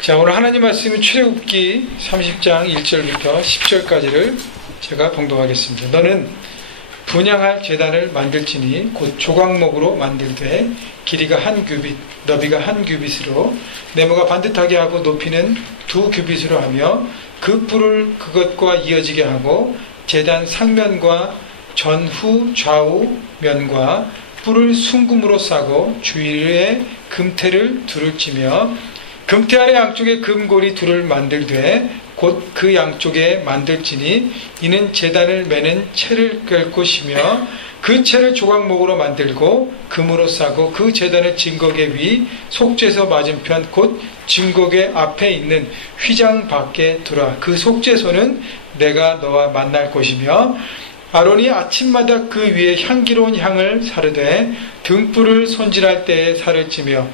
자, 오늘 하나님 말씀은 출애굽기 30장 1절부터 10절까지를 제가 봉독하겠습니다. 너는 분향할 제단을 만들지니 곧 조각목으로 만들되 길이가 한 규빗, 너비가 한 규빗으로 네모가 반듯하게 하고 높이는 2규빗으로 하며 그 뿔을 그것과 이어지게 하고 제단 상면과 전후 좌우 면과 뿔을 순금으로 싸고 주위에 금태를 둘을 찌며 금태 아래 양쪽에 금고리 둘을 만들되 곧 그 양쪽에 만들지니 이는 제단을 매는 채를 꿰 것이며 그 채를 조각목으로 만들고 금으로 싸고 그 제단을 증거계 위 속죄소 맞은편 곧 증거계 앞에 있는 휘장 밖에 두라. 그 속죄소는 내가 너와 만날 곳이며 아론이 아침마다 그 위에 향기로운 향을 사르되 등불을 손질할 때에 살을 찌며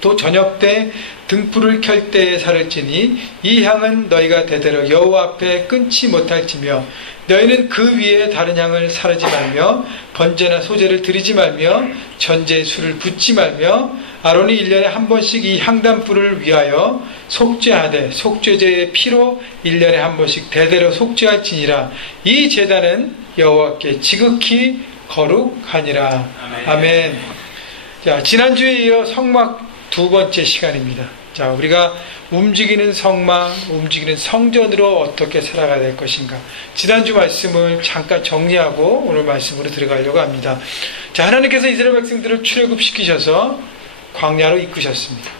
또 저녁 때 등불을 켤 때에 살을 찌니 이 향은 너희가 대대로 여호와 앞에 끊지 못할지며 너희는 그 위에 다른 향을 사르지 말며 번제나 소제를 드리지 말며 전제에 술을 붓지 말며 아론이 1년에 한 번씩 이 향단불을 위하여 속죄하되 속죄제의 피로 1년에 한 번씩 대대로 속죄할지니라. 이 제단은 여호와께 지극히 거룩하니라. 아멘. 자, 지난주에 이어 성막 두 번째 시간입니다. 자, 우리가 움직이는 성막, 움직이는 성전으로 어떻게 살아가야 될 것인가. 지난주 말씀을 잠깐 정리하고 오늘 말씀으로 들어가려고 합니다. 자, 하나님께서 이스라엘 백성들을 출애굽시키셔서 광야로 이끄셨습니다.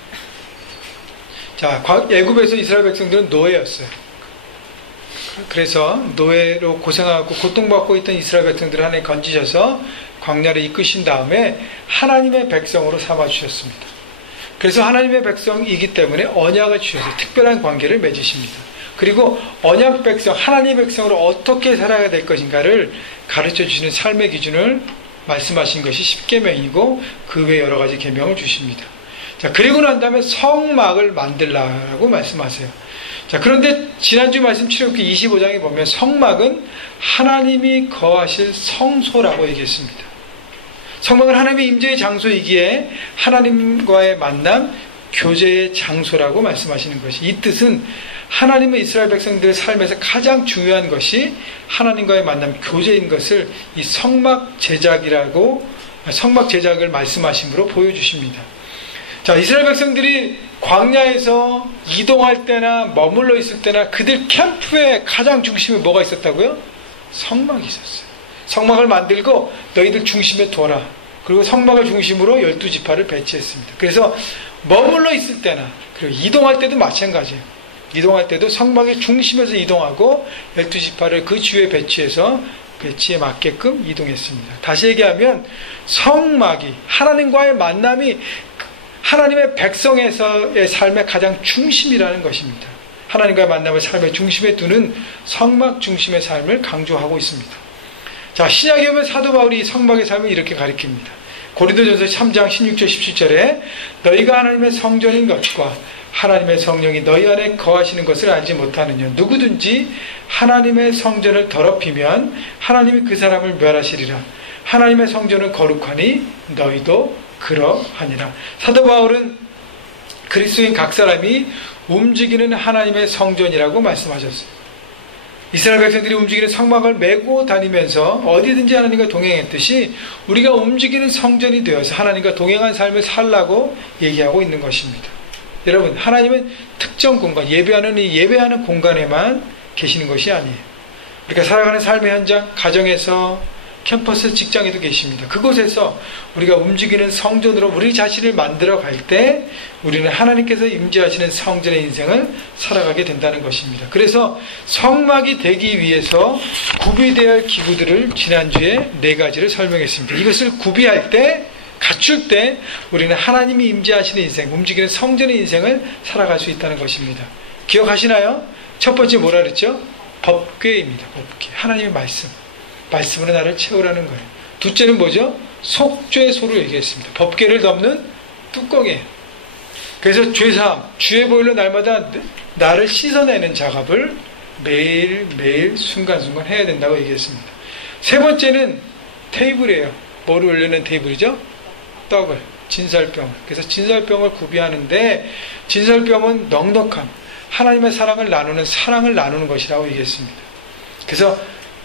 자, 애굽에서 이스라엘 백성들은 노예였어요. 그래서 노예로 고생하고 고통받고 있던 이스라엘 백성들을 하나님 건지셔서 광야로 이끄신 다음에 하나님의 백성으로 삼아주셨습니다. 그래서 하나님의 백성이기 때문에 언약을 주셔서 특별한 관계를 맺으십니다. 그리고 언약 백성, 하나님의 백성으로 어떻게 살아야 될 것인가를 가르쳐 주시는 삶의 기준을 말씀하신 것이 십계명이고 그 외 여러 가지 계명을 주십니다. 자, 그리고 난 다음에 성막을 만들라고 말씀하세요. 자, 그런데 지난주 말씀 출애굽기 25장에 보면 성막은 하나님이 거하실 성소라고 얘기했습니다. 성막은 하나님의 임재의 장소이기에 하나님과의 만남, 교제의 장소라고 말씀하시는 것이, 이 뜻은 하나님의 이스라엘 백성들의 삶에서 가장 중요한 것이 하나님과의 만남, 교제인 것을 이 성막 제작이라고, 성막 제작을 말씀하심으로 보여주십니다. 자, 이스라엘 백성들이 광야에서 이동할 때나 머물러 있을 때나 그들 캠프의 가장 중심에 뭐가 있었다고요? 성막이 있었어요. 성막을 만들고 너희들 중심에 둬라. 그리고 성막을 중심으로 12지파를 배치했습니다. 그래서 머물러 있을 때나 그리고 이동할 때도 마찬가지예요. 이동할 때도 성막의 중심에서 이동하고 12지파를 그 주위에 배치해서 배치에 맞게끔 이동했습니다. 다시 얘기하면 성막이, 하나님과의 만남이 하나님의 백성에서의 삶의 가장 중심이라는 것입니다. 하나님과의 만남을 삶의 중심에 두는 성막 중심의 삶을 강조하고 있습니다. 자, 신약에 보면 사도 바울이 성막의 삶을 이렇게 가리킵니다. 고린도전서 3장 16절 17절에 너희가 하나님의 성전인 것과 하나님의 성령이 너희 안에 거하시는 것을 알지 못하느냐. 누구든지 하나님의 성전을 더럽히면 하나님이 그 사람을 멸하시리라. 하나님의 성전은 거룩하니 너희도 그러하니라. 사도 바울은 그리스도인 각 사람이 움직이는 하나님의 성전이라고 말씀하셨어요. 이스라엘 백성들이 움직이는 성막을 메고 다니면서 어디든지 하나님과 동행했듯이 우리가 움직이는 성전이 되어서 하나님과 동행한 삶을 살라고 얘기하고 있는 것입니다. 여러분, 하나님은 특정 공간, 예배하는 이 예배하는 공간에만 계시는 것이 아니에요. 우리가 살아가는 삶의 현장, 가정에서, 캠퍼스, 직장에도 계십니다. 그곳에서 우리가 움직이는 성전으로 우리 자신을 만들어 갈 때 우리는 하나님께서 임재하시는 성전의 인생을 살아가게 된다는 것입니다. 그래서 성막이 되기 위해서 구비되어야 할 기구들을 지난주에 4가지를 설명했습니다. 이것을 구비할 때, 갖출 때 우리는 하나님이 임재하시는 인생, 움직이는 성전의 인생을 살아갈 수 있다는 것입니다. 기억하시나요? 첫 번째 뭐라 그랬죠? 법궤입니다. 법궤. 하나님의 말씀. 말씀으로 나를 채우라는 거예요. 둘째는 뭐죠? 속죄소를 얘기했습니다. 법궤를 덮는 뚜껑이에요. 그래서 죄사함, 주의 보혈로 날마다 나를 씻어내는 작업을 매일매일 순간순간 해야 된다고 얘기했습니다. 세 번째는 테이블이에요. 뭐를 올려놓은 테이블이죠? 떡을. 진설병. 그래서 진설병을 구비하는데 진설병은 넉넉함, 하나님의 사랑을 나누는 것이라고 얘기했습니다. 그래서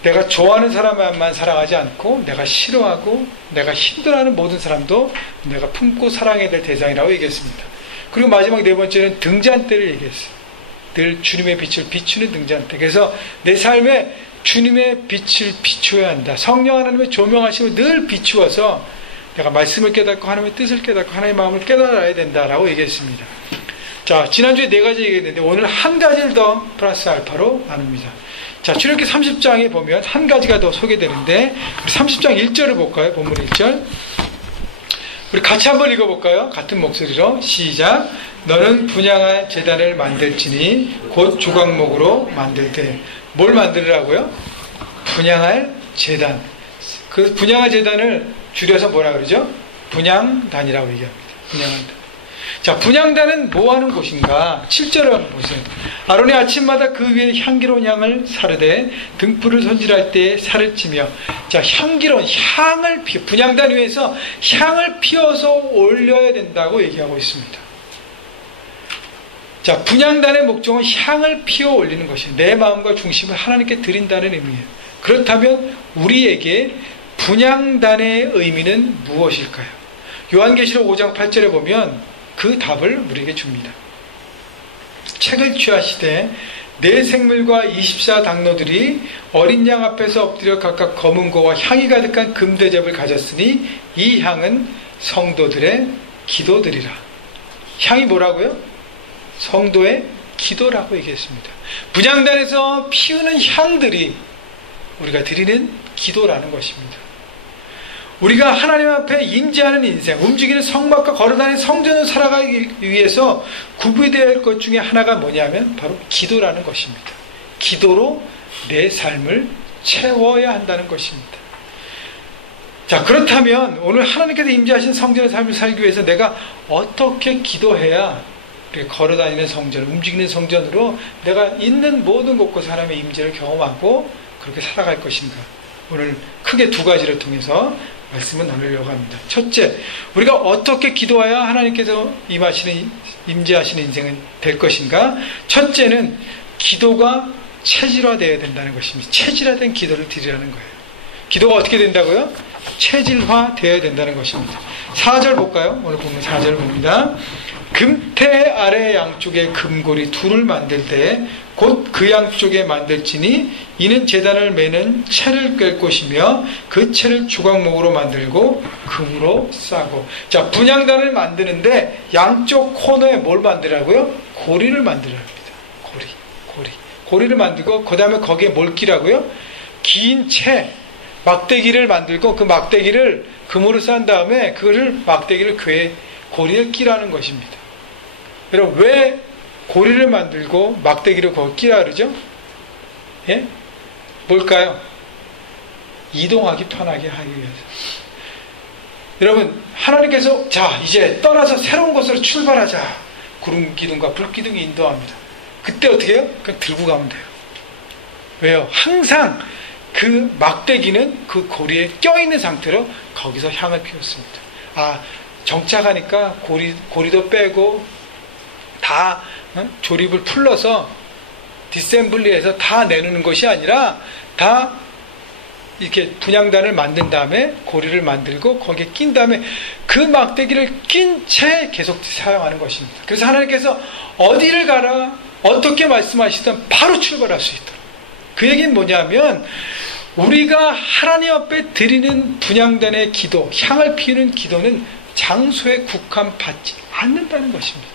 내가 좋아하는 사람만 사랑하지 않고 내가 싫어하고 내가 힘들어하는 모든 사람도 내가 품고 사랑해야 될 대상이라고 얘기했습니다. 그리고 마지막 네 번째는 등잔대를 얘기했어요. 늘 주님의 빛을 비추는 등잔대. 그래서 내 삶에 주님의 빛을 비추어야 한다. 성령 하나님의 조명하심을 늘 비추어서 내가 말씀을 깨닫고 하나님의 뜻을 깨닫고 하나님의 마음을 깨달아야 된다라고 얘기했습니다. 자, 지난주에 네 가지 얘기했는데 오늘 한 가지를 더 플러스 알파로 나눕니다. 자, 출애굽기 30장에 보면 한 가지가 더 소개되는데 30장 1절을 볼까요? 본문 1절. 우리 같이 한번 읽어볼까요? 같은 목소리로 시작. 너는 분향할 제단을 만들지니 곧 조각목으로 만들되. 뭘 만들으라고요? 분향할 제단. 그 분향할 제단을 줄여서 뭐라 그러죠? 분향단이라고 얘기합니다. 분향단. 자, 분향단은 뭐 하는 곳인가? 7절을 한번 보세요. 아론이 아침마다 그 위에 향기로운 향을 사르되 등불을 손질할 때에 살을 치며. 자, 향기로운 향을 분향단 위에서 향을 피워서 올려야 된다고 얘기하고 있습니다. 자, 분향단의 목적은 향을 피워 올리는 것이에요. 내 마음과 중심을 하나님께 드린다는 의미예요. 그렇다면 우리에게 분향단의 의미는 무엇일까요? 요한계시록 5장 8절에 보면 그 답을 우리에게 줍니다. 책을 취하시되 내 생물과 24당노들이 어린 양 앞에서 엎드려 각각 검은 고와 향이 가득한 금대접을 가졌으니 이 향은 성도들의 기도들이라. 향이 뭐라고요? 성도의 기도라고 얘기했습니다. 분향단에서 피우는 향들이 우리가 드리는 기도라는 것입니다. 우리가 하나님 앞에 임재하는 인생, 움직이는 성막과 걸어다니는 성전을 살아가기 위해서 구비되어야 할 것 중에 하나가 뭐냐면 바로 기도라는 것입니다. 기도로 내 삶을 채워야 한다는 것입니다. 자, 그렇다면 오늘 하나님께서 임재하신 성전의 삶을 살기 위해서 내가 어떻게 기도해야 걸어다니는 성전, 움직이는 성전으로 내가 있는 모든 곳곳 하나님의 임재를 경험하고 그렇게 살아갈 것인가? 오늘 크게 두 가지를 통해서 말씀을 나누려고 합니다. 첫째, 우리가 어떻게 기도해야 하나님께서 임재하시는 인생은 될 것인가? 첫째는 기도가 체질화되어야 된다는 것입니다. 체질화된 기도를 드리라는 거예요. 기도가 어떻게 된다고요? 체질화되어야 된다는 것입니다. 4절 볼까요? 오늘 보면 4절 봅니다. 금태 아래 양쪽에 금고리 둘을 만들 때 곧 그 양쪽에 만들지니 이는 제단을 매는 채를 꿰 것이며 그 채를 조각목으로 만들고 금으로 싸고. 자, 분향단을 만드는데 양쪽 코너에 뭘 만들라고요? 고리를 만들어야 합니다. 고리를 만들고 그 다음에 거기에 뭘 끼라고요? 긴 채, 막대기를 만들고 그 막대기를 금으로 싼 다음에 그거를 막대기를 고리에 끼라는 것입니다. 여러분, 왜 고리를 만들고 막대기를 거기 끼라 그러죠? 예? 뭘까요? 이동하기 편하게 하기 위해서. 여러분, 하나님께서 자, 이제 떠나서 새로운 곳으로 출발하자. 구름 기둥과 불 기둥이 인도합니다. 그때 어떻게 해요? 그냥 들고 가면 돼요. 왜요? 항상 그 막대기는 그 고리에 껴있는 상태로 거기서 향을 피웠습니다. 아, 정착하니까 고리도 빼고 다 조립을 풀러서 디셈블리해서 다 내놓는 것이 아니라 다 이렇게 분향단을 만든 다음에 고리를 만들고 거기에 낀 다음에 그 막대기를 낀 채 계속 사용하는 것입니다. 그래서 하나님께서 어디를 가라 어떻게 말씀하시든 바로 출발할 수 있도록. 그 얘기는 뭐냐면 우리가 하나님 앞에 드리는 분향단의 기도, 향을 피우는 기도는 장소에 국한받지 않는다는 것입니다.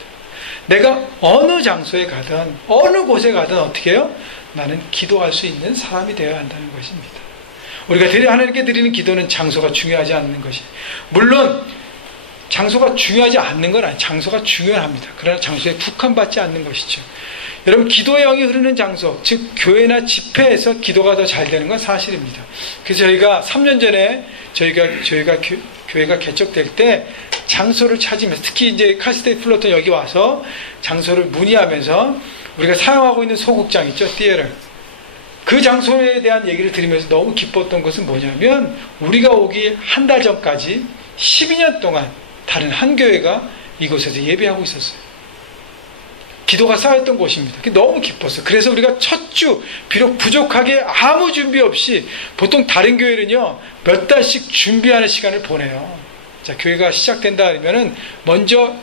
내가 어느 장소에 가든 어느 곳에 가든 어떻게 해요? 나는 기도할 수 있는 사람이 되어야 한다는 것입니다. 우리가 하나님께 드리는 기도는 장소가 중요하지 않는 것이, 물론 장소가 중요하지 않는 건 아니에요. 장소가 중요합니다. 그러나 장소에 국한받지 않는 것이죠. 여러분, 기도의 영이 흐르는 장소, 즉 교회나 집회에서 기도가 더 잘 되는 건 사실입니다. 그래서 저희가 3년 전에 저희가 교회가 개척될 때 장소를 찾으면서, 특히 이제 카스테이 플로턴 여기 와서 장소를 문의하면서 우리가 사용하고 있는 소극장 있죠, 띠에를. 그 장소에 대한 얘기를 들으면서 너무 기뻤던 것은 뭐냐면 우리가 오기 한 달 전까지 12년 동안 다른 한 교회가 이곳에서 예배하고 있었어요. 기도가 쌓였던 곳입니다. 너무 기뻤어요. 그래서 우리가 첫 주 비록 부족하게 아무 준비 없이, 보통 다른 교회는요 몇 달씩 준비하는 시간을 보내요. 자, 교회가 시작된다 하면은 먼저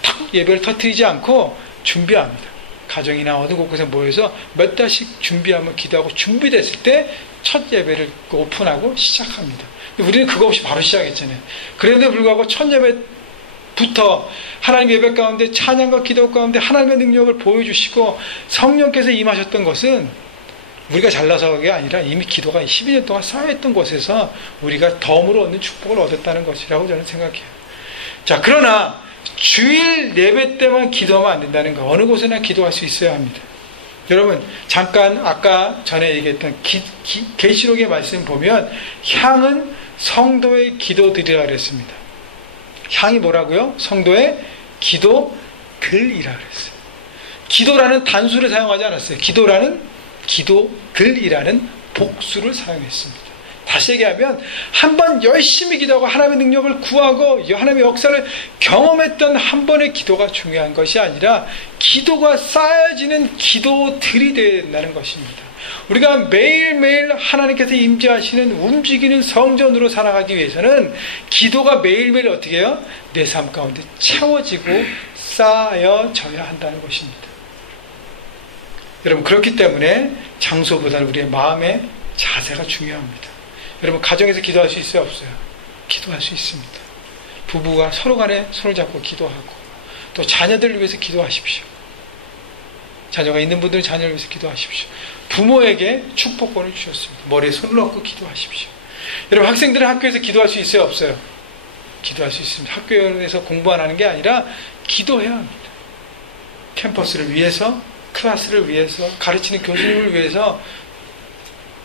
탁 예배를 터뜨리지 않고 준비합니다. 가정이나 어느 곳에서 모여서 몇 달씩 준비하면, 기도하고 준비됐을 때 첫 예배를 오픈하고 시작합니다. 우리는 그거 없이 바로 시작했잖아요. 그런데 불구하고 첫 예배부터 하나님 예배 가운데 찬양과 기도 가운데 하나님의 능력을 보여주시고 성령께서 임하셨던 것은 우리가 잘나서가 아니라 이미 기도가 12년 동안 쌓여있던 곳에서 우리가 덤으로 얻는 축복을 얻었다는 것이라고 저는 생각해요. 자, 그러나 주일 예배 때만 기도하면 안 된다는 거, 어느 곳에나 기도할 수 있어야 합니다. 여러분, 잠깐 아까 전에 얘기했던 계시록의 말씀 보면 향은 성도의 기도들이라 그랬습니다. 향이 뭐라고요? 성도의 기도들이라 그랬어요. 기도라는 단수를 사용하지 않았어요. 기도들이라는 복수를 사용했습니다. 다시 얘기하면 한 번 열심히 기도하고 하나님의 능력을 구하고 하나님의 역사를 경험했던 한 번의 기도가 중요한 것이 아니라 기도가 쌓여지는 기도들이 되어야 된다는 것입니다. 우리가 매일매일 하나님께서 임재하시는 움직이는 성전으로 살아가기 위해서는 기도가 매일매일 어떻게 해요? 내 삶 가운데 채워지고 쌓여져야 한다는 것입니다. 여러분, 그렇기 때문에 장소보다는 우리의 마음의 자세가 중요합니다. 여러분, 가정에서 기도할 수 있어요, 없어요? 기도할 수 있습니다. 부부가 서로 간에 손을 잡고 기도하고, 또 자녀들을 위해서 기도하십시오. 자녀가 있는 분들은 자녀를 위해서 기도하십시오. 부모에게 축복권을 주셨습니다. 머리에 손을 얹고 기도하십시오. 여러분, 학생들은 학교에서 기도할 수 있어요, 없어요? 기도할 수 있습니다. 학교에서 공부 안 하는 게 아니라 기도해야 합니다. 캠퍼스를 위해서, 클래스를 위해서, 가르치는 교수님을 위해서,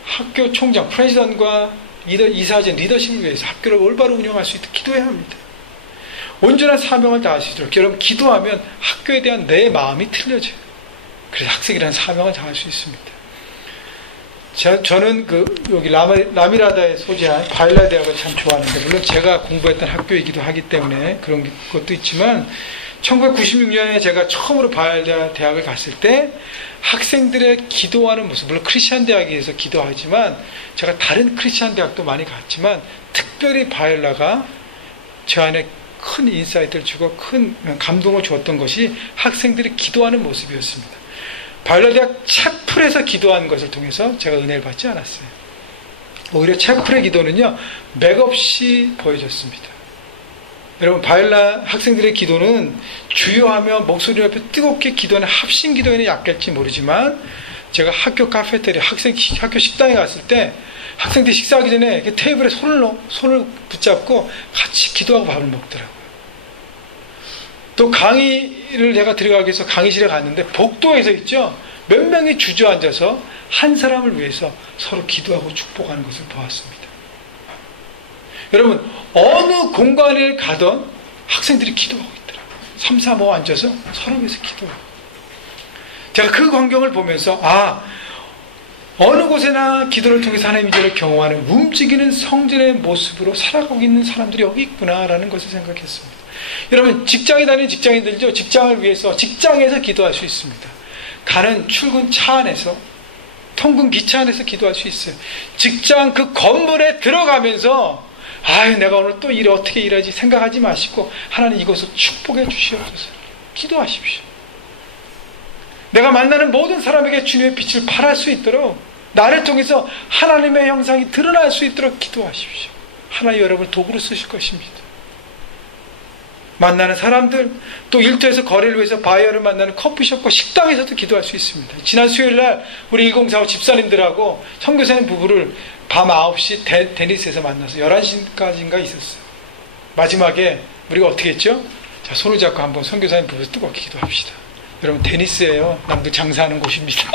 학교 총장, 프레지던트과 이사진, 리더십을 위해서 학교를 올바로 운영할 수 있도록 기도해야 합니다. 온전한 사명을 다할 수 있도록. 여러분, 기도하면 학교에 대한 내 마음이 틀려져요. 그래서 학생이라는 사명을 다할 수 있습니다. 저는 여기 라미라다에 소재한 바일라 대학을 참 좋아하는데, 물론 제가 공부했던 학교이기도 하기 때문에 그런 것도 있지만, 1996년에 제가 처음으로 바일라 대학을 갔을 때 학생들의 기도하는 모습, 물론 크리스찬 대학에서 기도하지만 제가 다른 크리스찬 대학도 많이 갔지만 특별히 바일라가 저 안에 큰 인사이트를 주고 큰 감동을 주었던 것이 학생들이 기도하는 모습이었습니다. 바일라 대학 채플에서 기도하는 것을 통해서 제가 은혜를 받지 않았어요. 오히려 채플의 기도는요, 맥없이 보여졌습니다. 여러분, 바일라 학생들의 기도는 주요하며 목소리 옆에 뜨겁게 기도하는 합심 기도에는 약할지 모르지만, 제가 학교 카페테리아, 학교 식당에 갔을 때 학생들이 식사하기 전에 테이블에 손을 붙잡고 같이 기도하고 밥을 먹더라고요. 또 강의를 제가 들어가기 위해서 강의실에 갔는데 복도에서 있죠, 몇 명이 주저앉아서 한 사람을 위해서 서로 기도하고 축복하는 것을 보았습니다. 여러분, 어느 공간에 가던 학생들이 기도하고 있더라고요. 3, 4, 5 앉아서 서로 위해서 기도하고. 제가 그 광경을 보면서, 어느 곳에나 기도를 통해서 하나님의 인재를 경험하는 움직이는 성전의 모습으로 살아가고 있는 사람들이 여기 있구나라는 것을 생각했습니다. 여러분, 직장에 다니는 직장인들죠, 직장을 위해서 직장에서 기도할 수 있습니다. 가는 출근 차 안에서, 통근 기차 안에서 기도할 수 있어요. 직장 그 건물에 들어가면서 내가 오늘 또 어떻게 일하지 생각하지 마시고, 하나님 이것을 축복해 주시옵소서. 기도하십시오. 내가 만나는 모든 사람에게 주님의 빛을 발할 수 있도록, 나를 통해서 하나님의 형상이 드러날 수 있도록 기도하십시오. 하나님 여러분을 도구로 쓰실 것입니다. 만나는 사람들, 또 일터에서 거래를 위해서 바이어를 만나는 커피숍과 식당에서도 기도할 수 있습니다. 지난 수요일날 우리 1045 집사님들하고 선교사님 부부를 밤 9시 데니스에서 만나서 11시까지인가 있었어요. 마지막에 우리가 어떻게 했죠? 자, 손을 잡고 한번 선교사님 부부에서 뜨겁게 기도합시다. 여러분, 데니스예요. 남들 장사하는 곳입니다.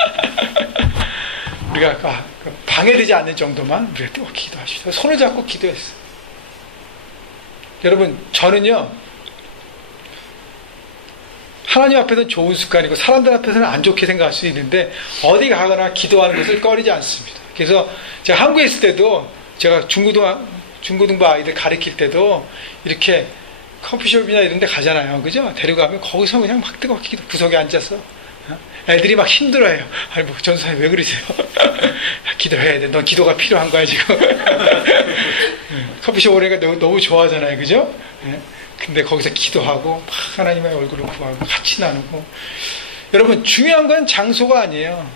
우리가 방해되지 않는 정도만 우리가 뜨겁게 기도합시다. 손을 잡고 기도했어요. 여러분, 저는요, 하나님 앞에서는 좋은 습관이고 사람들 앞에서는 안 좋게 생각할 수 있는데, 어디 가거나 기도하는 것을 꺼리지 않습니다. 그래서 제가 한국에 있을 때도, 제가 중고등부 아이들 가르칠 때도 이렇게 커피숍이나 이런 데 가잖아요. 그죠? 데려가면 거기서 그냥 막 뜨겁게 구석에 앉아서 애들이 막 힘들어해요. 아니 뭐 전사님 왜 그러세요? 기도해야 돼. 넌 기도가 필요한 거야 지금. 커피숍 오래가 너무 좋아하잖아요. 그죠? 근데 거기서 기도하고 막 하나님의 얼굴을 구하고 같이 나누고. 여러분 중요한 건 장소가 아니에요.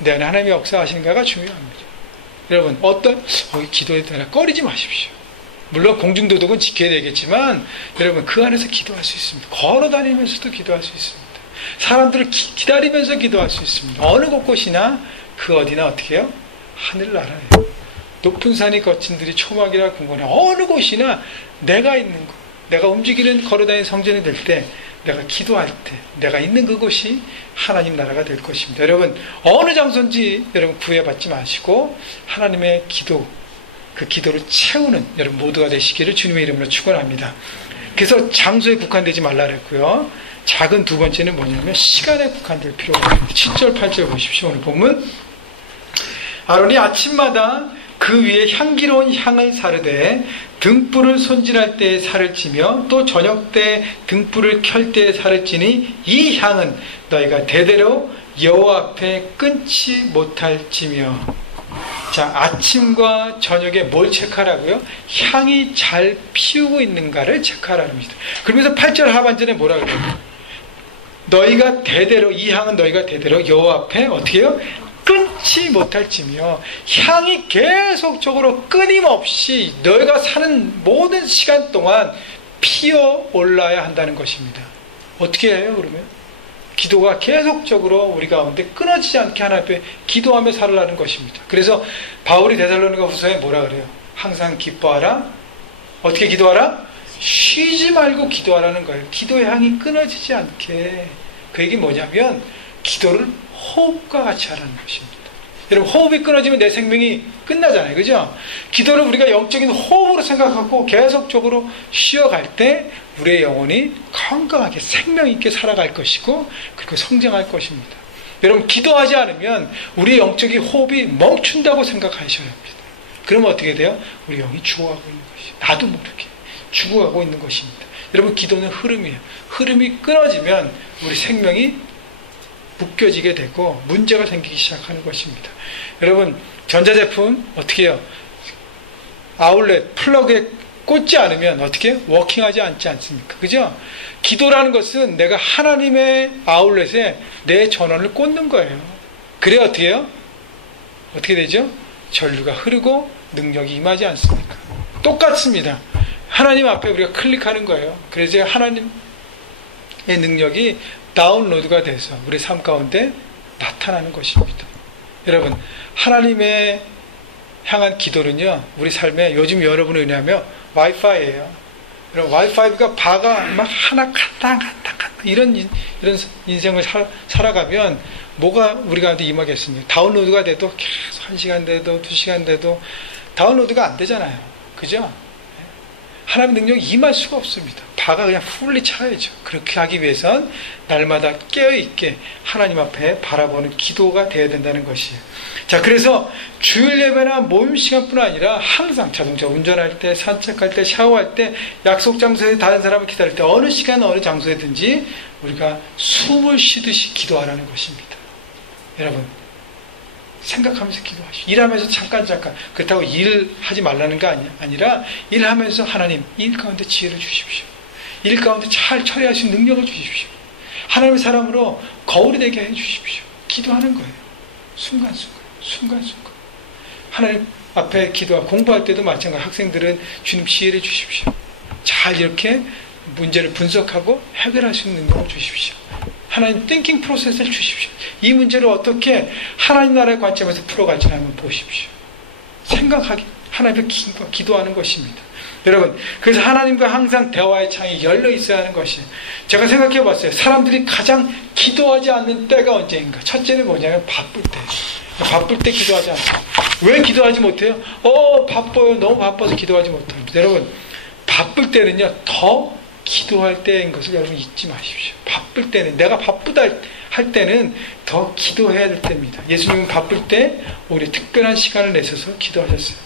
내 안에 하나님의 역사하시는가가 중요한 거죠. 여러분 거기 기도에 따라 꺼리지 마십시오. 물론 공중도덕은 지켜야 되겠지만 여러분 그 안에서 기도할 수 있습니다. 걸어다니면서도 기도할 수 있습니다. 사람들을 기다리면서 기도할 수 있습니다. 어느 곳이나 그 어디나 어떻게 해요? 하늘나라예요. 높은 산이 거친 들이 초막이라 궁궐에 어느 곳이나 내가 있는 곳, 내가 움직이는 걸어다니는 성전이 될 때, 내가 기도할 때 내가 있는 그곳이 하나님 나라가 될 것입니다. 여러분 어느 장소인지 여러분 구애받지 마시고 하나님의 기도, 그 기도를 채우는 여러분 모두가 되시기를 주님의 이름으로 축원합니다. 그래서 장소에 국한되지 말라 그랬고요. 작은 두 번째는 뭐냐면 시간에 국한될 필요가 없습니다. 7절 8절 보십시오. 오늘 본문 아론이 아침마다 그 위에 향기로운 향을 사르되 등불을 손질할 때에 살을 찌며 또 저녁 때 등불을 켤 때에 살을 찌니 이 향은 너희가 대대로 여호와 앞에 끊지 못할지며. 자, 아침과 저녁에 뭘 체크하라고요? 향이 잘 피우고 있는가를 체크하라는 겁니다. 그러면서 8절 하반절에 뭐라 그래요? 너희가 대대로, 이 향은 너희가 대대로 여호와 앞에 어떻게 해요? 끊지 못할지며. 향이 계속적으로 끊임없이 너희가 사는 모든 시간 동안 피어 올라야 한다는 것입니다. 어떻게 해요 그러면? 기도가 계속적으로 우리 가운데 끊어지지 않게 하나님 앞에 기도하며 살으라는 것입니다. 그래서 바울이 데살로니가 후서에 뭐라 그래요? 항상 기뻐하라. 어떻게 기도하라? 쉬지 말고 기도하라는 거예요. 기도의 향이 끊어지지 않게. 그 얘기 뭐냐면 기도를 호흡과 같이 하라는 것입니다. 여러분 호흡이 끊어지면 내 생명이 끝나잖아요. 그죠? 기도를 우리가 영적인 호흡으로 생각하고 계속적으로 쉬어갈 때 우리의 영혼이 건강하게 생명 있게 살아갈 것이고 그리고 성장할 것입니다. 여러분 기도하지 않으면 우리의 영적인 호흡이 멈춘다고 생각하셔야 합니다. 그러면 어떻게 돼요? 우리 영이 죽어가고 있는 것이 나도 모르게 죽어가고 있는 것입니다. 여러분 기도는 흐름이에요. 흐름이 끊어지면 우리 생명이 묶여지게 되고 문제가 생기기 시작하는 것입니다. 여러분 전자제품 어떻게 해요? 아울렛 플러그에 꽂지 않으면 어떻게 해요? 워킹하지 않지 않습니까? 그죠? 기도라는 것은 내가 하나님의 아울렛에 내 전원을 꽂는 거예요. 그래야 어떻게 해요? 어떻게 되죠? 전류가 흐르고 능력이 임하지 않습니까? 똑같습니다. 하나님 앞에 우리가 클릭하는 거예요. 그래서 하나님의 능력이 다운로드가 돼서 우리 삶 가운데 나타나는 것입니다. 여러분 하나님의 향한 기도는요 우리 삶에 요즘 여러분을 의미하며 와이파이예요. 여러분 와이파이가 바가 막 하나 간당 이런 인생을 살아가면 뭐가 우리 가운데 임하겠습니까? 다운로드가 돼도 계속 1시간 돼도 2시간 돼도 다운로드가 안 되잖아요. 그죠? 하나님의 능력이 임할 수가 없습니다. 바가 그냥 풀리 차야죠. 그렇게 하기 위해선 날마다 깨어있게 하나님 앞에 바라보는 기도가 되어야 된다는 것이에요. 자, 그래서 주일 예배나 모임 시간뿐 아니라 항상 자동차 운전할 때, 산책할 때, 샤워할 때, 약속 장소에 다른 사람을 기다릴 때 어느 시간 어느 장소에든지 우리가 숨을 쉬듯이 기도하라는 것입니다. 여러분 생각하면서 기도하시오. 일하면서 잠깐 그렇다고 일하지 말라는 거 아니라 일하면서 하나님 일 가운데 지혜를 주십시오. 일 가운데 잘 처리할 수 있는 능력을 주십시오. 하나님의 사람으로 거울이 되게 해주십시오. 기도하는 거예요. 순간순간 하나님 앞에 기도하고 공부할 때도 마찬가지로 학생들은 주님 지혜를 주십시오. 잘 이렇게 문제를 분석하고 해결할 수 있는 능력을 주십시오. 하나님 띵킹 프로세스를 주십시오. 이 문제를 어떻게 하나님 나라의 관점에서 풀어갈지 한번 보십시오. 생각하기, 하나님께 기도하는 것입니다. 여러분, 그래서 하나님과 항상 대화의 창이 열려 있어야 하는 것이에요. 제가 생각해 봤어요. 사람들이 가장 기도하지 않는 때가 언제인가? 첫째는 뭐냐면 바쁠 때. 바쁠 때 기도하지 않습니다. 왜 기도하지 못해요? 바빠요. 너무 바빠서 기도하지 못합니다. 여러분, 바쁠 때는요, 더 기도할 때인 것을 여러분 잊지 마십시오. 바쁠 때는, 내가 바쁘다 할 때는 더 기도해야 될 때입니다. 예수님은 바쁠 때 우리 특별한 시간을 내셔서 기도하셨어요.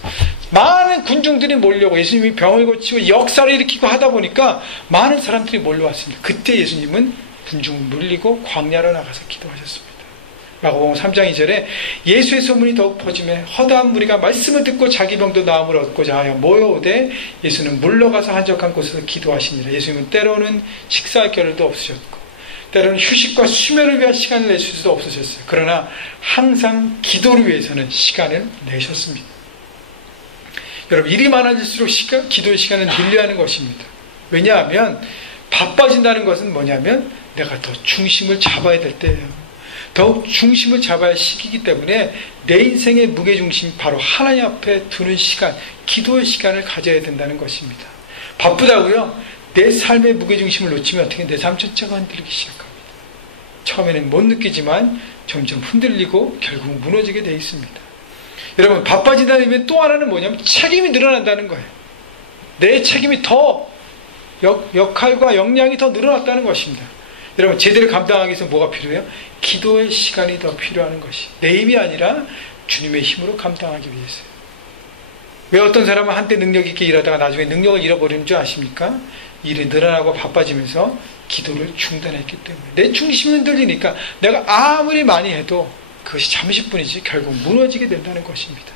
많은 군중들이 몰려오고 예수님이 병을 고치고 역사를 일으키고 하다 보니까 많은 사람들이 몰려왔습니다. 그때 예수님은 군중을 물리고 광야로 나가서 기도하셨습니다. 마가복음 3장 2절에 예수의 소문이 더욱 퍼지며 허다한 무리가 말씀을 듣고 자기 병도 나음을 얻고자 하여 모여오되 예수는 물러가서 한적한 곳에서 기도하시니라. 예수님은 때로는 식사할 겨를도 없으셨고 때로는 휴식과 수면을 위한 시간을 내실 수도 없으셨어요. 그러나 항상 기도를 위해서는 시간을 내셨습니다. 여러분, 일이 많아질수록 기도의 시간을 늘려야 하는 것입니다. 왜냐하면 바빠진다는 것은 뭐냐면 내가 더 중심을 잡아야 될 때예요. 더욱 중심을 잡아야 할 시기이기 때문에 내 인생의 무게중심, 바로 하나님 앞에 두는 시간, 기도의 시간을 가져야 된다는 것입니다. 바쁘다고요? 내 삶의 무게중심을 놓치면 어떻게 내 삶 전체가 흔들리기 시작합니다. 처음에는 못 느끼지만 점점 흔들리고 결국 무너지게 되어 있습니다. 여러분, 바빠지다는 의미는 또 하나는 뭐냐면 책임이 늘어난다는 거예요. 내 책임이 더 역할과 역량이 더 늘어났다는 것입니다. 여러분, 제대로 감당하기 위해서 뭐가 필요해요? 기도의 시간이 더 필요한 것이, 내 힘이 아니라 주님의 힘으로 감당하기 위해서요. 왜 어떤 사람은 한때 능력 있게 일하다가 나중에 능력을 잃어버리는 줄 아십니까? 일이 늘어나고 바빠지면서 기도를 중단했기 때문에. 내 중심이 흔들리니까 내가 아무리 많이 해도 그것이 잠시뿐이지 결국 무너지게 된다는 것입니다.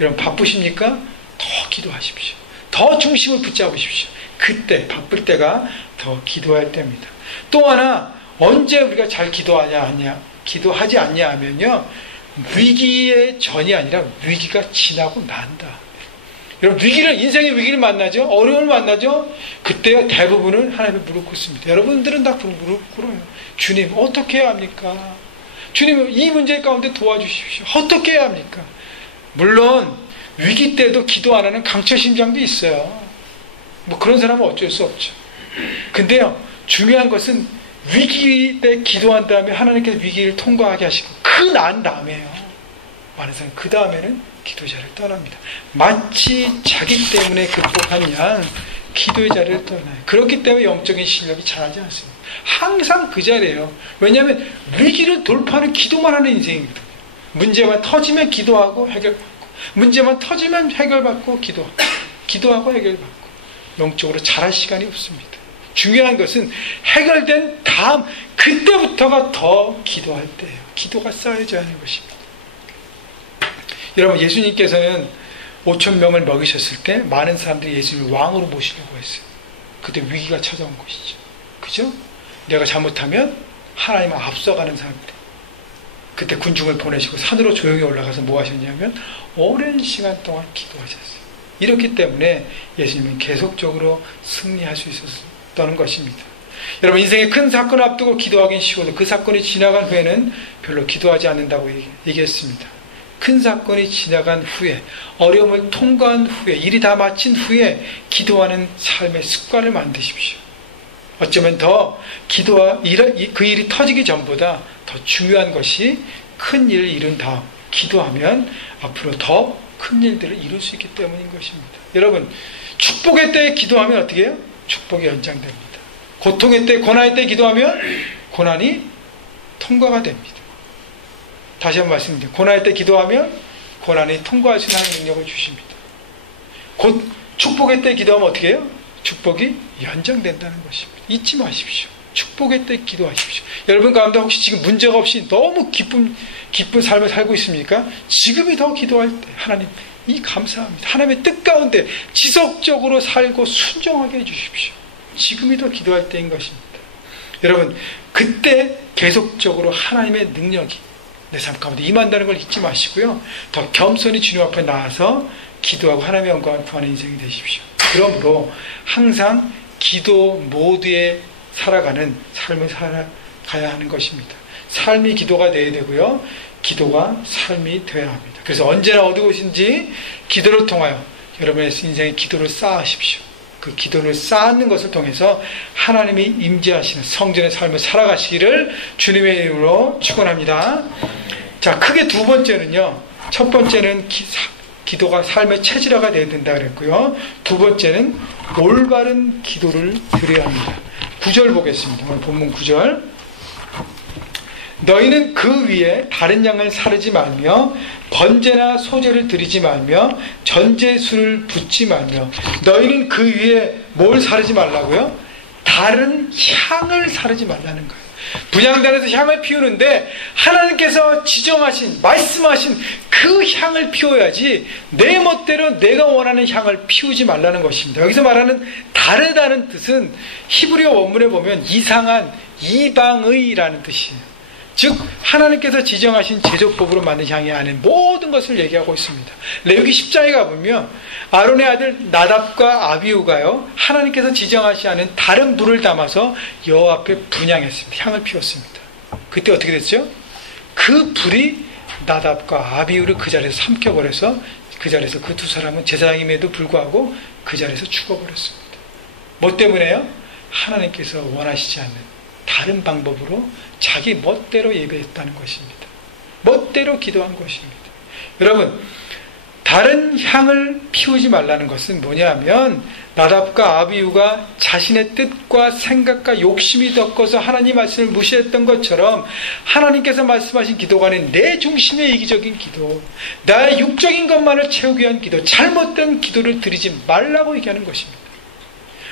여러분, 바쁘십니까? 더 기도하십시오. 더 중심을 붙잡으십시오. 그때, 바쁠 때가 더 기도할 때입니다. 또 하나, 언제 우리가 잘 기도하지 않냐 하면요, 위기의 전이 아니라 위기가 지나고 난다. 여러분, 인생의 위기를 만나죠? 어려움을 만나죠? 그때 대부분은 하나님의 무릎 꿇습니다. 여러분들은 다 무릎 꿇어요. 주님, 어떻게 해야 합니까? 주님, 이 문제 가운데 도와주십시오. 어떻게 해야 합니까? 물론 위기 때도 기도 안 하는 강철심장도 있어요. 뭐 그런 사람은 어쩔 수 없죠. 근데요, 중요한 것은 위기 때 기도한 다음에 하나님께서 위기를 통과하게 하시고 그 난 다음에요, 많은 사람 그 다음에는 기도의 자리를 떠납니다. 마치 자기 때문에 극복한 양 기도의 자리를 떠나요. 그렇기 때문에 영적인 실력이 자라지 않습니다. 항상 그 자리예요. 왜냐하면 위기를 돌파하는 기도만 하는 인생이거든요. 문제만 터지면 기도하고 해결받고, 문제만 터지면 해결받고 기도하고 해결받고, 영적으로 자랄 시간이 없습니다. 중요한 것은 해결된 다음 그때부터가 더 기도할 때예요. 기도가 쌓여져야 하는 것입니다. 여러분, 예수님께서는 5,000명을 먹이셨을 때 많은 사람들이 예수님을 왕으로 모시려고 했어요. 그때 위기가 찾아온 것이죠. 그죠? 내가 잘못하면 하나님을 앞서가는 사람들. 그때 군중을 보내시고 산으로 조용히 올라가서 뭐 하셨냐면 오랜 시간 동안 기도하셨어요. 이렇기 때문에 예수님은 계속적으로 승리할 수 있었다는 것입니다. 여러분, 인생에 큰 사건을 앞두고 기도하기는 쉬워도 그 사건이 지나간 후에는 별로 기도하지 않는다고 얘기했습니다. 큰 사건이 지나간 후에, 어려움을 통과한 후에, 일이 다 마친 후에 기도하는 삶의 습관을 만드십시오. 어쩌면 더 그 일이 터지기 전보다 더 중요한 것이 큰 일을 이룬 다음 기도하면 앞으로 더 큰 일들을 이룰 수 있기 때문인 것입니다. 여러분, 축복의 때에 기도하면 어떻게 해요? 축복이 연장됩니다. 고통의 때, 고난의 때 기도하면 고난이 통과가 됩니다. 다시 한번 말씀드립니다. 고난의 때 기도하면 고난이 통과할 수 있는 능력을 주십니다. 곧 축복의 때 기도하면 어떻게 해요? 축복이 연장된다는 것입니다. 잊지 마십시오. 축복의 때 기도하십시오. 여러분 가운데 혹시 지금 문제가 없이 너무 기쁜 삶을 살고 있습니까? 지금이 더 기도할 때 하나님 이 감사합니다. 하나님의 뜻 가운데 지속적으로 살고 순종하게 해주십시오. 지금이 더 기도할 때인 것입니다. 여러분, 그때 계속적으로 하나님의 능력이 내 삶 가운데 임한다는 걸 잊지 마시고요, 더 겸손히 주님 앞에 나와서 기도하고 하나님의 영광을 구하는 인생이 되십시오. 그러므로 항상 기도 모드에 살아가는 삶을 살아가야 하는 것입니다. 삶이 기도가 되어야 되고요, 기도가 삶이 되어야 합니다. 그래서 언제나 어디 오신지 기도를 통하여 여러분의 인생의 기도를 쌓으십시오. 그 기도를 쌓는 것을 통해서 하나님이 임재하시는 성전의 삶을 살아가시기를 주님의 이름으로 축원합니다. 자, 크게 두 번째는요, 첫 번째는 기도가 삶의 체질화가 되어야 된다 그랬고요, 두 번째는 올바른 기도를 드려야 합니다. 9절 보겠습니다. 오늘 본문 9절. 너희는 그 위에 다른 양을 사르지 말며 번제나 소제를 드리지 말며 전제술을 붓지 말며. 너희는 그 위에 뭘 사르지 말라고요? 다른 향을 사르지 말라는 거예요. 분향단에서 향을 피우는데 하나님께서 지정하신, 말씀하신 그 향을 피워야지 내 멋대로 내가 원하는 향을 피우지 말라는 것입니다. 여기서 말하는 다르다는 뜻은 히브리어 원문에 보면 이상한, 이방의라는 뜻이에요. 즉 하나님께서 지정하신 제조법으로 만든 향이 아닌 모든 것을 얘기하고 있습니다. 레위기 10장에 가보면 아론의 아들 나답과 아비후가요, 하나님께서 지정하지 않은 다른 불을 담아서 여호와 앞에 분향했습니다. 향을 피웠습니다. 그때 어떻게 됐죠? 그 불이 나답과 아비후를 그 자리에서 삼켜버려서 그 자리에서 그 두 사람은 제사장임에도 불구하고 그 자리에서 죽어버렸습니다. 뭐 때문에요? 하나님께서 원하시지 않는 다른 방법으로 자기 멋대로 예배했다는 것입니다. 멋대로 기도한 것입니다. 여러분, 다른 향을 피우지 말라는 것은 뭐냐면 나답과 아비후가 자신의 뜻과 생각과 욕심이 덮어서 하나님 말씀을 무시했던 것처럼 하나님께서 말씀하신 기도가 아닌 내 중심의 이기적인 기도, 나의 육적인 것만을 채우기 위한 기도, 잘못된 기도를 드리지 말라고 얘기하는 것입니다.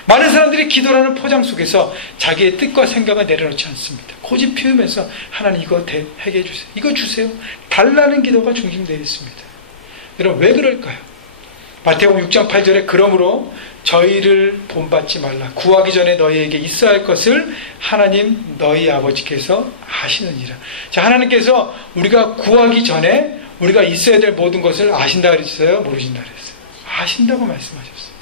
많은 사람들이 기도라는 포장 속에서 자기의 뜻과 생각을 내려놓지 않습니다. 고집 피우면서 하나님 이거 해결해 주세요. 이거 주세요. 달라는 기도가 중심되어 있습니다. 여러분 왜 그럴까요? 마태복음 6장 8절에 그러므로 저희를 본받지 말라. 구하기 전에 너희에게 있어야 할 것을 하나님 너희 아버지께서 아시느니라. 자, 하나님께서 우리가 구하기 전에 우리가 있어야 될 모든 것을 아신다 그랬어요? 모르신다 그랬어요? 아신다고 말씀하셨어요.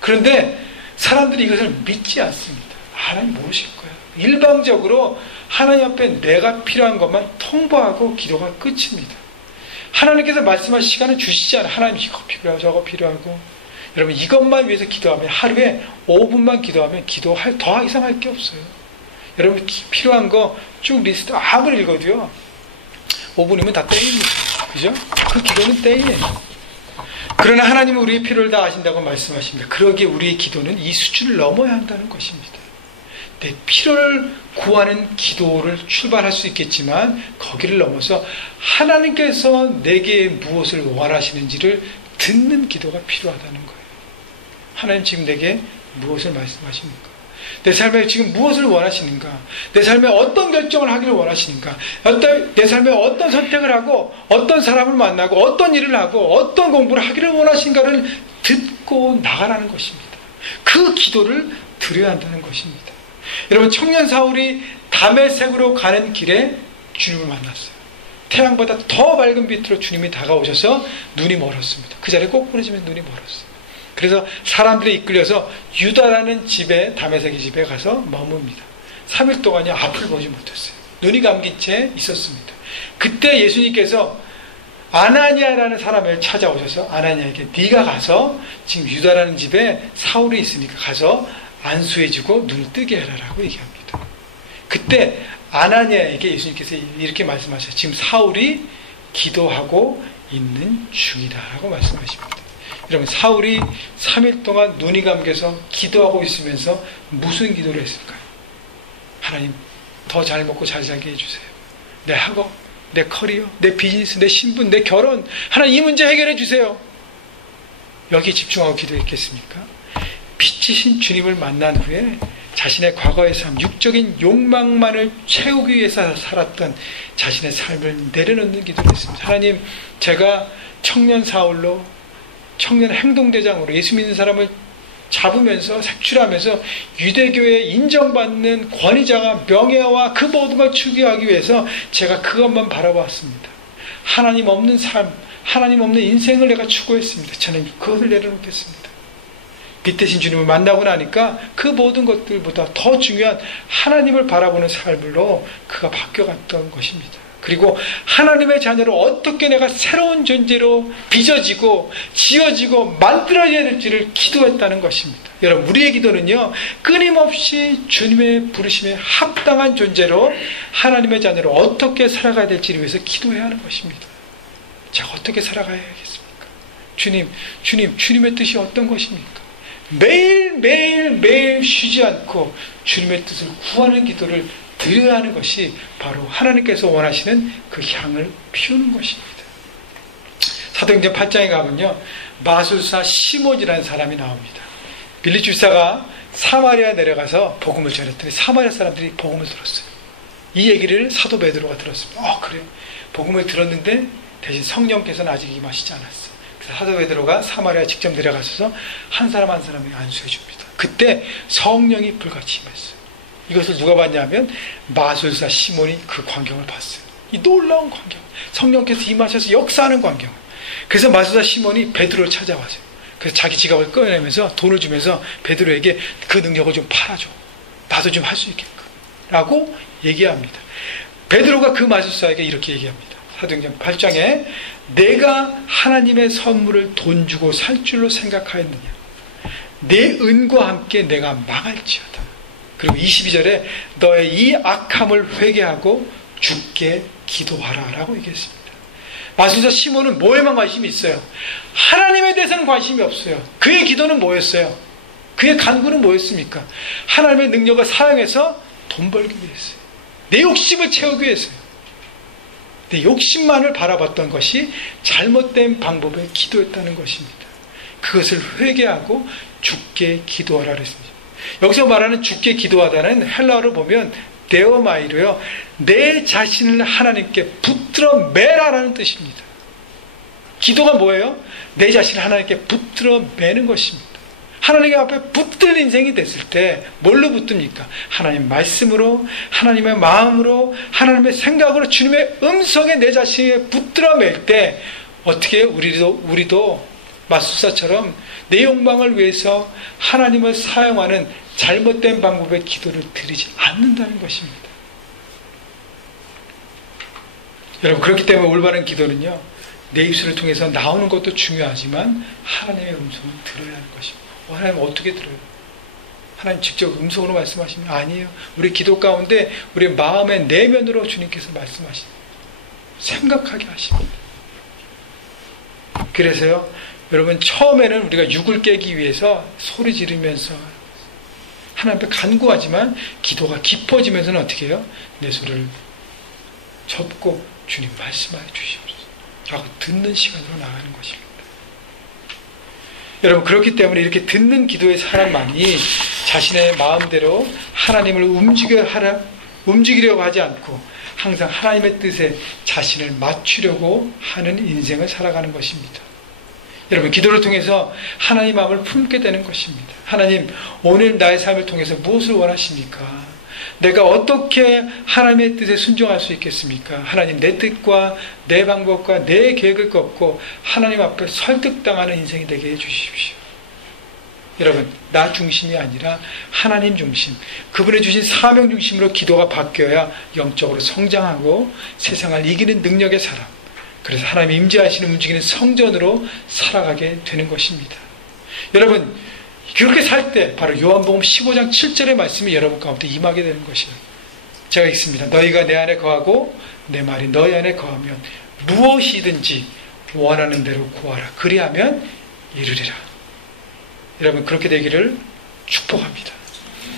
그런데 사람들이 이것을 믿지 않습니다. 하나님 모르실 거예요. 일방적으로 하나님 앞에 내가 필요한 것만 통보하고 기도가 끝입니다. 하나님께서 말씀하신 시간을 주시지 않아요. 하나님 이거 필요하고 저거 필요하고. 여러분 이것만 위해서 기도하면 하루에 5분만 기도하면 기도할 더 이상 할 게 없어요. 여러분 필요한 거 쭉 리스트 아무리 읽어도요 5분이면 다 땡입니다. 그죠? 그 기도는 땡이에요. 그러나 하나님은 우리의 필요를 다 아신다고 말씀하십니다. 그러기에 우리의 기도는 이 수준을 넘어야 한다는 것입니다. 내 필요를 구하는 기도를 출발할 수 있겠지만 거기를 넘어서 하나님께서 내게 무엇을 원하시는지를 듣는 기도가 필요하다는 거예요. 하나님 지금 내게 무엇을 말씀하십니까? 내 삶에 지금 무엇을 원하시는가? 내 삶에 어떤 결정을 하기를 원하시는가? 내 삶에 어떤 선택을 하고 어떤 사람을 만나고 어떤 일을 하고 어떤 공부를 하기를 원하시는가를 듣고 나가라는 것입니다. 그 기도를 드려야 한다는 것입니다. 여러분 청년 사울이 다메섹으로 가는 길에 주님을 만났어요. 태양보다 더 밝은 빛으로 주님이 다가오셔서 눈이 멀었습니다. 그 자리에 꼭 부러지면 눈이 멀었어요. 그래서 사람들이 이끌려서 유다라는 집에, 다메섹의 집에 가서 머뭅니다. 3일 동안요 앞을 보지 못했어요. 눈이 감긴 채 있었습니다. 그때 예수님께서 아나니아라는 사람을 찾아오셔서 아나니아에게 네가 가서 지금 유다라는 집에 사울이 있으니까 가서 안수해주고 눈을 뜨게 해라라고 얘기합니다. 그때 아나니아에게 예수님께서 이렇게 말씀하셔요. 지금 사울이 기도하고 있는 중이다라고 말씀하십니다. 여러분 사울이 3일 동안 눈이 감겨서 기도하고 있으면서 무슨 기도를 했을까요? 하나님 더 잘 먹고 잘 살게 해주세요. 내 학업, 내 커리어, 내 비즈니스, 내 신분, 내 결혼 하나님 이 문제 해결해 주세요. 여기에 집중하고 기도했겠습니까? 빛이신 주님을 만난 후에 자신의 과거의 삶, 육적인 욕망만을 채우기 위해서 살았던 자신의 삶을 내려놓는 기도를 했습니다. 하나님 제가 청년 사울로 청년 행동대장으로 예수 믿는 사람을 잡으면서 색출하면서 유대교에 인정받는 권위자가 명예와 그 모든 걸 추구하기 위해서 제가 그것만 바라봤습니다. 하나님 없는 삶, 하나님 없는 인생을 내가 추구했습니다. 저는 그것을 내려놓겠습니다. 빛 대신 주님을 만나고 나니까 그 모든 것들보다 더 중요한 하나님을 바라보는 삶으로 그가 바뀌어갔던 것입니다. 그리고 하나님의 자녀로 어떻게 내가 새로운 존재로 빚어지고 지어지고 만들어져야 될지를 기도했다는 것입니다. 여러분 우리의 기도는요 끊임없이 주님의 부르심에 합당한 존재로 하나님의 자녀로 어떻게 살아가야 될지를 위해서 기도해야 하는 것입니다. 제가 어떻게 살아가야겠습니까? 주님의 뜻이 어떤 것입니까? 매일 쉬지 않고 주님의 뜻을 구하는 기도를 드려야 하는 것이 바로 하나님께서 원하시는 그 향을 피우는 것입니다. 사도행전 8장에 가면요, 마술사 시몬이라는 사람이 나옵니다. 빌립 집사가 사마리아 내려가서 복음을 전했더니 사마리아 사람들이 복음을 들었어요. 이 얘기를 사도 베드로가 들었습니다. 그래요. 복음을 들었는데 대신 성령께서는 아직 임하시지 않았어. 그래서 사도 베드로가 사마리아에 직접 내려가서 한 사람 한 사람에게 안수해 줍니다. 그때 성령이 불같이 임했어요. 이것을 누가 봤냐면 마술사 시몬이 그 광경을 봤어요. 이 놀라운 광경, 성령께서 임하셔서 역사하는 광경. 그래서 마술사 시몬이 베드로를 찾아와서요. 그래서 자기 지갑을 꺼내면서 돈을 주면서 베드로에게 그 능력을 좀 팔아줘, 나도 좀 할 수 있게끔 라고 얘기합니다. 베드로가 그 마술사에게 이렇게 얘기합니다. 사도행전 8장에 내가 하나님의 선물을 돈 주고 살 줄로 생각하였느냐, 내 은과 함께 내가 망할지어다. 그리고 22절에 너의 이 악함을 회개하고 주께 기도하라 라고 얘기했습니다. 마술사 시몬은 뭐에만 관심이 있어요? 하나님에 대해서는 관심이 없어요. 그의 기도는 뭐였어요? 그의 간구는 뭐였습니까? 하나님의 능력을 사용해서 돈 벌기 위해서요. 내 욕심을 채우기 위해서요. 내 욕심만을 바라봤던 것이 잘못된 방법의 기도였다는 것입니다. 그것을 회개하고 주께 기도하라 그랬습니다. 여기서 말하는 주께 기도하다는 헬라어로 보면 데오마이로요, 내 자신을 하나님께 붙들어 매라라는 뜻입니다. 기도가 뭐예요? 내 자신을 하나님께 붙들어 매는 것입니다. 하나님 앞에 붙들 인생이 됐을 때 뭘로 붙듭니까? 하나님 말씀으로, 하나님의 마음으로, 하나님의 생각으로, 주님의 음성에 내 자신을 붙들어 맬 때 어떻게 우리도 마술사처럼 내 욕망을 위해서 하나님을 사용하는 잘못된 방법의 기도를 드리지 않는다는 것입니다. 여러분, 그렇기 때문에 올바른 기도는요, 내 입술을 통해서 나오는 것도 중요하지만 하나님의 음성을 들어야 하는 것입니다. 하나님 어떻게 들어요? 하나님 직접 음성으로 말씀하시면 아니에요. 우리 기도 가운데 우리 마음의 내면으로 주님께서 말씀하십니다. 생각하게 하십니다. 그래서요, 여러분, 처음에는 우리가 육을 깨기 위해서 소리 지르면서 하나님 앞에 간구하지만 기도가 깊어지면서는 어떻게 해요? 내 소리를 접고 주님 말씀하여 주시옵소서 라고 듣는 시간으로 나가는 것입니다. 여러분, 그렇기 때문에 이렇게 듣는 기도의 사람만이 자신의 마음대로 하나님을 움직이려고 하지 않고 항상 하나님의 뜻에 자신을 맞추려고 하는 인생을 살아가는 것입니다. 여러분, 기도를 통해서 하나님 마음을 품게 되는 것입니다. 하나님, 오늘 나의 삶을 통해서 무엇을 원하십니까? 내가 어떻게 하나님의 뜻에 순종할 수 있겠습니까? 하나님, 내 뜻과 내 방법과 내 계획을 꺾고 하나님 앞에 설득당하는 인생이 되게 해주십시오. 여러분, 나 중심이 아니라 하나님 중심, 그분의 주신 사명 중심으로 기도가 바뀌어야 영적으로 성장하고 세상을 이기는 능력의 사람, 그래서 하나님이 임재하시는 움직이는 성전으로 살아가게 되는 것입니다. 여러분, 그렇게 살 때 바로 요한복음 15장 7절의 말씀이 여러분 가운데 임하게 되는 것이에요. 제가 읽습니다. 너희가 내 안에 거하고 내 말이 너희 안에 거하면 무엇이든지 원하는 대로 구하라. 그리하면 이루리라. 여러분, 그렇게 되기를 축복합니다.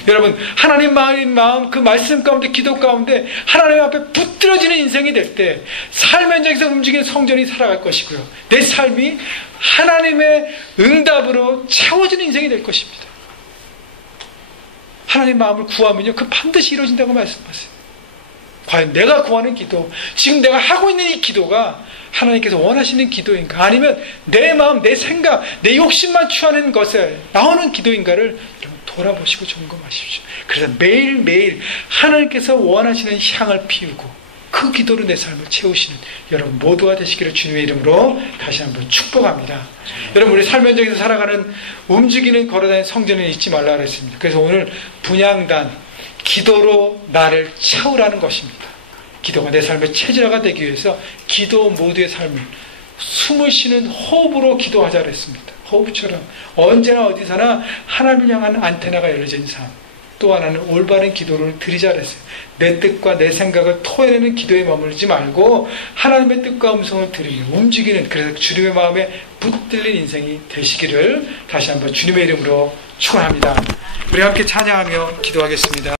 여러분, 하나님 마음, 그 말씀 가운데, 기도 가운데 하나님 앞에 붙들어지는 인생이 될 때 삶 현장에서 움직이는 성전이 살아갈 것이고요, 내 삶이 하나님의 응답으로 채워지는 인생이 될 것입니다. 하나님 마음을 구하면요, 그 반드시 이루어진다고 말씀하세요. 과연 내가 구하는 기도, 지금 내가 하고 있는 이 기도가 하나님께서 원하시는 기도인가, 아니면 내 마음, 내 생각, 내 욕심만 취하는 것에 나오는 기도인가를 돌아보시고 점검하십시오. 그래서 매일매일 하나님께서 원하시는 향을 피우고 그 기도로 내 삶을 채우시는 여러분 모두가 되시기를 주님의 이름으로 다시 한번 축복합니다. 여러분, 우리 삶 현장에서 살아가는 움직이는 걸어다니는 성전을 잊지 말라 그랬습니다. 그래서 오늘 분향단, 기도로 나를 채우라는 것입니다. 기도가 내 삶의 체질화가 되기 위해서 기도 모두의 삶을 숨을 쉬는 호흡으로 기도하자 그랬습니다. 호흡처럼 언제나 어디서나 하나님을 향한 안테나가 열려져 있는 삶. 또 하나는 올바른 기도를 드리자 그랬어요. 내 뜻과 내 생각을 토해내는 기도에 머물지 말고 하나님의 뜻과 음성을 드리는, 움직이는, 그래서 주님의 마음에 붙들린 인생이 되시기를 다시 한번 주님의 이름으로 축원합니다. 우리 함께 찬양하며 기도하겠습니다.